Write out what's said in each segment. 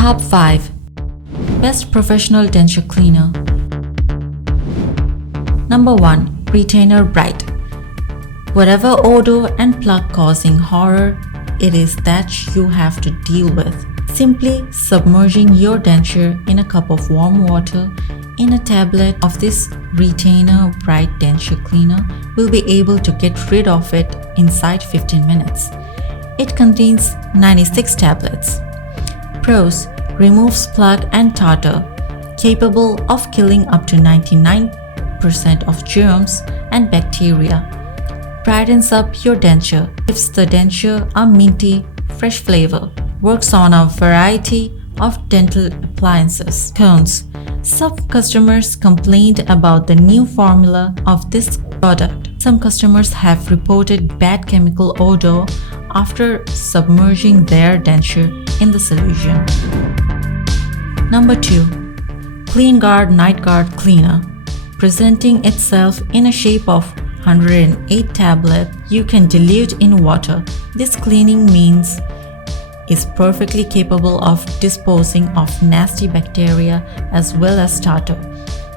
Top 5 Best Professional Denture Cleaner. Number 1. Retainer Bright. Whatever odor and plug causing horror it is that you have to deal with, simply submerging your denture in a cup of warm water in a tablet of this Retainer Bright Denture Cleaner will be able to get rid of it inside 15 minutes. It contains 96 tablets. Pros: removes plug and tartar, capable of killing up to 99% of germs and bacteria. Brightens up your denture, gives the denture a minty, fresh flavor. Works on a variety of dental appliances. Cons: some customers complained about the new formula of this product. Some customers have reported bad chemical odor after submerging their denture in the solution. Number 2. Clean Guard Night Guard Cleaner. Presenting itself in a shape of 108 tablet you can dilute in water. This cleaning means is perfectly capable of disposing of nasty bacteria as well as tartar.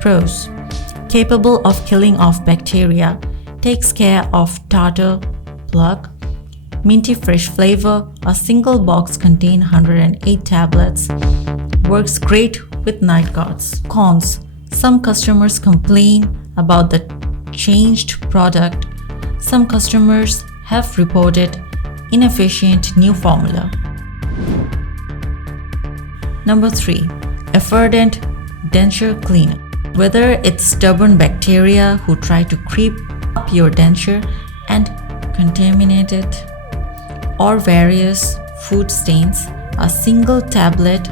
Pros: capable of killing off bacteria, takes care of tartar, plug, minty fresh flavor. A single box contains 108 tablets. Works great with night guards. Cons: some customers complain about the changed product. Some customers have reported inefficient new formula. Number 3. Efferdent Denture Cleaner. Whether it's stubborn bacteria who try to creep up your denture and contaminate it, or various food stains, a single tablet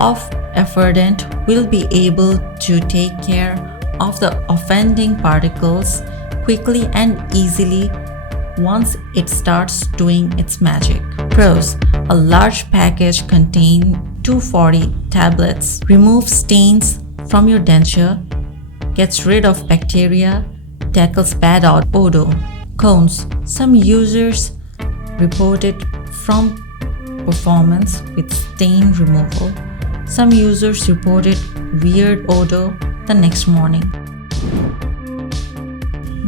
of Efferdent will be able to take care of the offending particles quickly and easily once it starts doing its magic. Pros: a large package contains 240 tablets, removes stains from your denture, gets rid of bacteria, tackles bad odor. Cons: some users reported from performance with stain removal. Some users reported weird odor the next morning.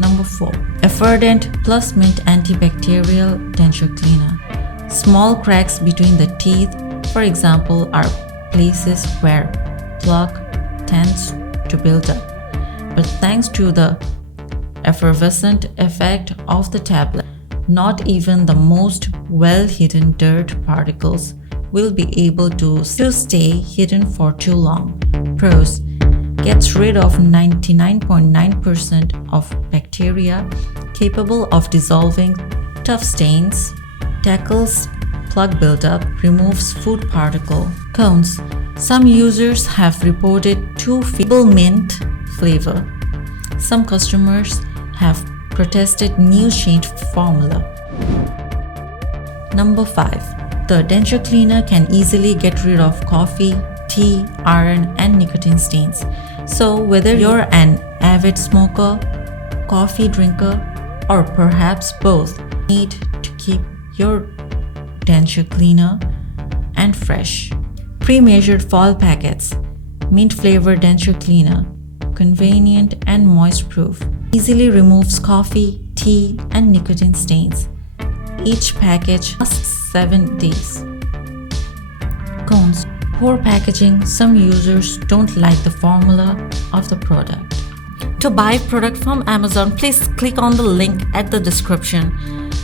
Number 4. Efferdent Plus Mint Antibacterial Denture Cleaner. Small cracks between the teeth, for example, are places where plaque tends to build up. But thanks to the effervescent effect of the tablet, not even the most well-hidden dirt particles will be able to stay hidden for too long. Pros: gets rid of 99.9% of bacteria, capable of dissolving tough stains, tackles plug buildup, removes food particle. Cons: some users have reported too feeble mint flavor. Some customers have protested new changed formula. Number 5. The denture cleaner can easily get rid of coffee, tea, iron, and nicotine stains. So whether you're an avid smoker, coffee drinker, or perhaps both, need to keep your denture cleaner and fresh. Pre-measured foil packets. Mint flavored denture cleaner. Convenient and moist proof. Easily removes coffee, tea, and nicotine stains. Each package lasts 7 days. Cons: poor packaging. Some users don't like the formula of the product. To buy product from Amazon, please click on the link at the description.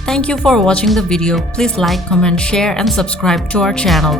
Thank you for watching the video. Please like, comment, share, and subscribe to our channel.